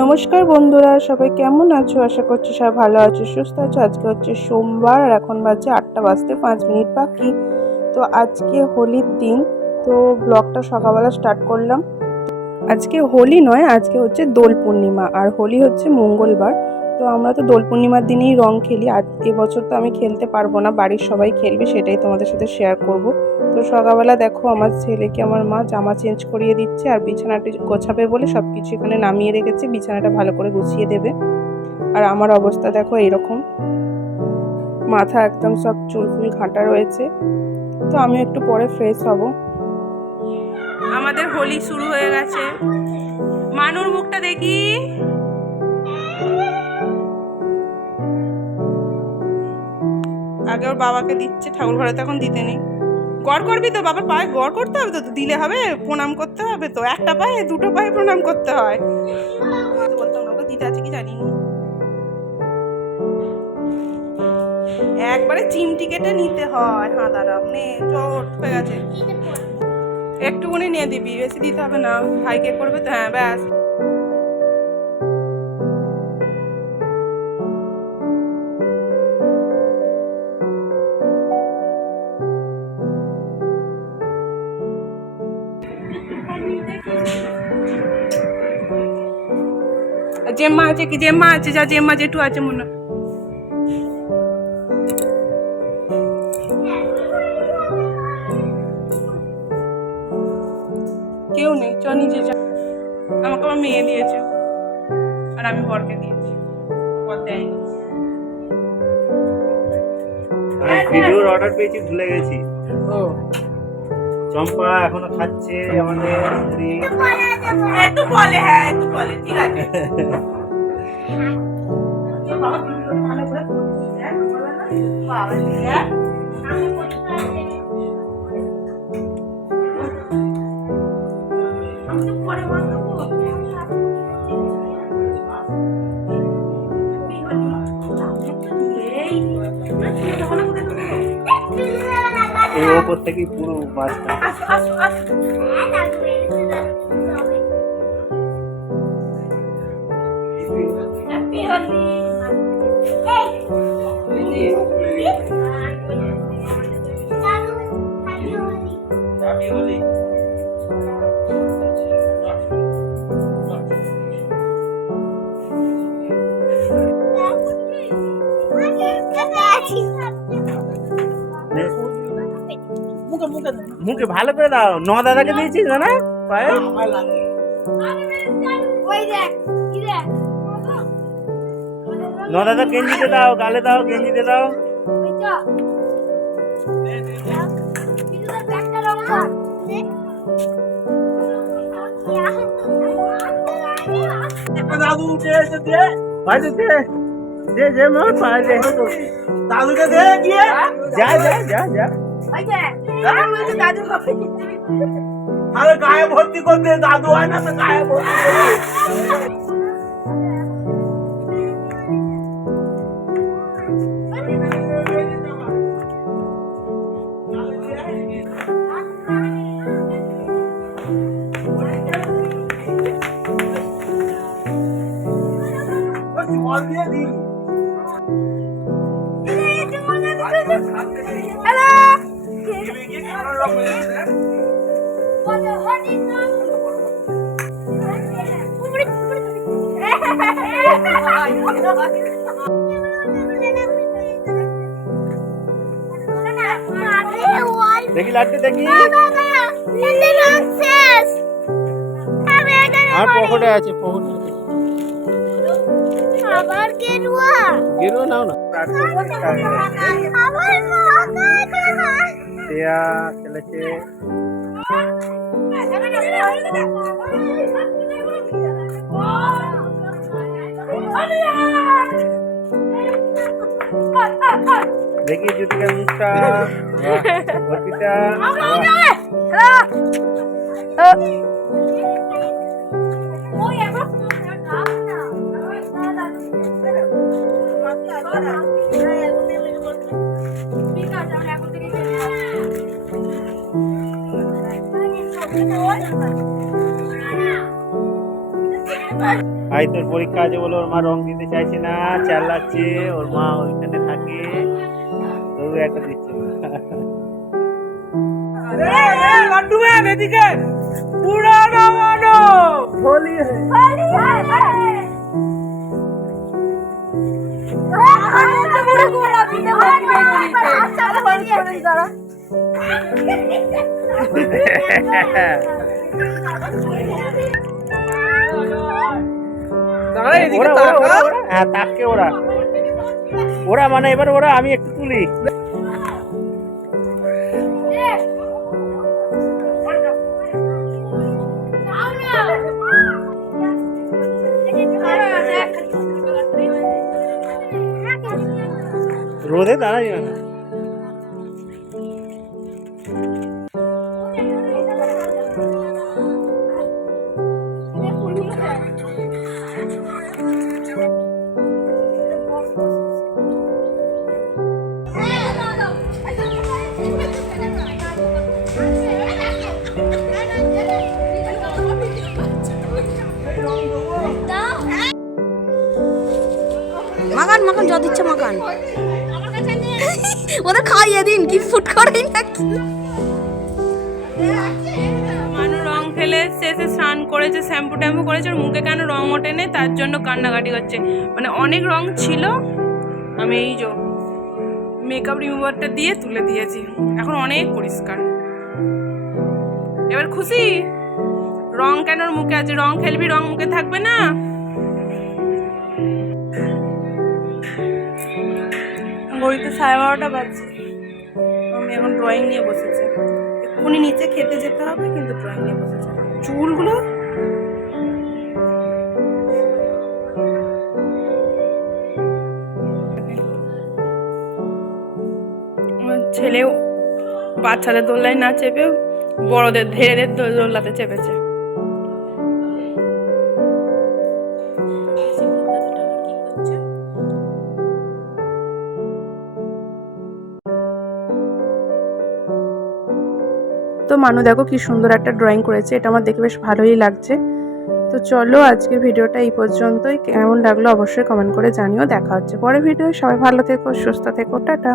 নমস্কার বন্ধুরা, সবাই কেমন আছো? আশা করছি সবাই ভালো আছো, সুস্থ আছো। আজকে হচ্ছে সোমবার আর এখন বাজে 8টা বাজতে 5 মিনিট বাকি। তো আজকে হোলির দিন, তো ব্লগটা সকালবেলা স্টার্ট করলাম। আজকে হোলি নয়, আজকে হচ্ছে দোল পূর্ণিমা, আর হোলি হচ্ছে মঙ্গলবার। তো আমরা তো দোল পূর্ণিমার দিনেই রং খেলি। আজ এবছর তো আমি খেলতে পারবো না, বাড়ির সবাই খেলবে, সেটাই তোমাদের সাথে শেয়ার করব। তো সকালবেলা দেখো আমার ছেলেকে আমার মা জামা চেঞ্জ করিয়ে দিচ্ছে, আর বিছানাটি গোছাবে বলে সব কিছু এখানে নামিয়ে রেখেছে, বিছানাটা ভালো করে গুছিয়ে দেবে। আর আমার অবস্থা দেখো এরকম, মাথা একদম সব চুল ফুল ঘাঁটা রয়েছে। তো আমি একটু পরে ফ্রেশ হব। আমাদের হোলি শুরু হয়ে গেছে। মানুর মুখটা দেখি। আগে ওর বাবাকে দিচ্ছে, ঠাকুর ঘরে তো এখন দিতে নেই। গড় করবি তো, বাবার পায়ে গড় করতে হবে তো, দিলে হবে, প্রণাম করতে হবে তো। একটা পায়ে দুটো পায়ে প্রণাম করতে হয়। বলতাম না, ওকে দিতে আছে কি জানি না। একবারে চিমটি কেটে নিতে হয়। হ্যাঁ দাঁড়াও, নে চোট হয়ে গেছে, একটুকুনি নিয়ে দিবি, বেশি দিতে হবে না। ভাইকে করবে তো, হ্যাঁ ব্যাস। জেম্মা আছে কি? জেম্মা আছে, যা জেম্মা জেঠু আছে মনে। কেউ নেই, চ নিজে যা। আমাকে আমার মেয়ে দিয়েছে, আর আমি বরকে দিয়েছি, বর দেয়নি। ভিডিওর অর্ডার পেয়েছি, ভুলে গেছি। ও চম্পা এখনো খাচ্ছে আমাদের মুড়ি। একটু বলে, হ্যাঁ একটু বলে, ঠিক আছে। এই ওপর থেকে পুরো মাছটা। মুখে ভালো করে দাও। ন দাদাকে দিয়েছিস না পায়ে? ন দাদা গেঞ্জিতে দাও, গালে দাও, গেঞ্জিতে দাও। দাদু দে ভাই, দে দে দে মা, পায়ে দে দাদুকে, দে গিয়ে যা যা যা যা। আরে গায়ে ভর্তি করতে, দাদু হয় না তো গায়ে ভর্তি দিয়ে দিই। দেখি লাড্ডু দেখি, আর পকেটে আছে, পকেটে আবার গেরুয়া গেরুয়া নাও না। শ্রেয়া খেলেছে। দেখি জ্যোতিকার মুখটা, অর্পিতা। ভাই তোর পরীক্ষা আছে বলে ওর মা রং দিতে চাইছে না, চালাচ্ছে, ওর মা ওইখানে থাকে, তবু একটা দিচ্ছে। লাড্ডু ম্যাম এদিকে পুরানো মানো হোলি হ্যাঁ তাকে ওরা ওরা মানে এবার ওরা আমি একটু তুলি। রোদে দাঁড়াই না। মাকান মাকান যা দিচ্ছে মাকান ওদের খাইয়ে দিন কি ফুট করে নাকি। মানু রং ফেলে শেষে স্নান করেছে, শ্যাম্পু ট্যাম্পু করেছে, ওর মুখে কেন রং ওঠেনি তার জন্য কান্নাকাটি করছে। মানে অনেক রং ছিল, আমি এই যে মেকআপ রিমুভারটা দিয়ে তুলে দিয়েছি, এখন অনেক পরিষ্কার। এবার খুশি? রং কেন ওর মুখে আছে, রং খেলবি রং মুখে থাকবে না। ঘড়িতে 12:30 বাজছে, আমি এখন ড্রয়িং নিয়ে বসেছি। এক্ষুনি নিচে খেতে যেতে হবে, কিন্তু ড্রয়িং নিয়ে বসেছে। চুলগুলো আমার ছেলেও বাচ্চাদের দোলনায় না চেপে বড়দের ধেরেদের দোলনাতে চেপেছে। তো মানু দেখো কি সুন্দর একটা ড্রয়িং করেছে, এটা আমার দেখে বেশ ভালোই লাগছে। তো চলো আজকের ভিডিওটা এই পর্যন্তই। কেমন লাগলো অবশ্যই কমেন্ট করে জানিও। দেখা হচ্ছে পরের ভিডিও। সবাই ভালো থেকো, সুস্থ থেকো, টাটা।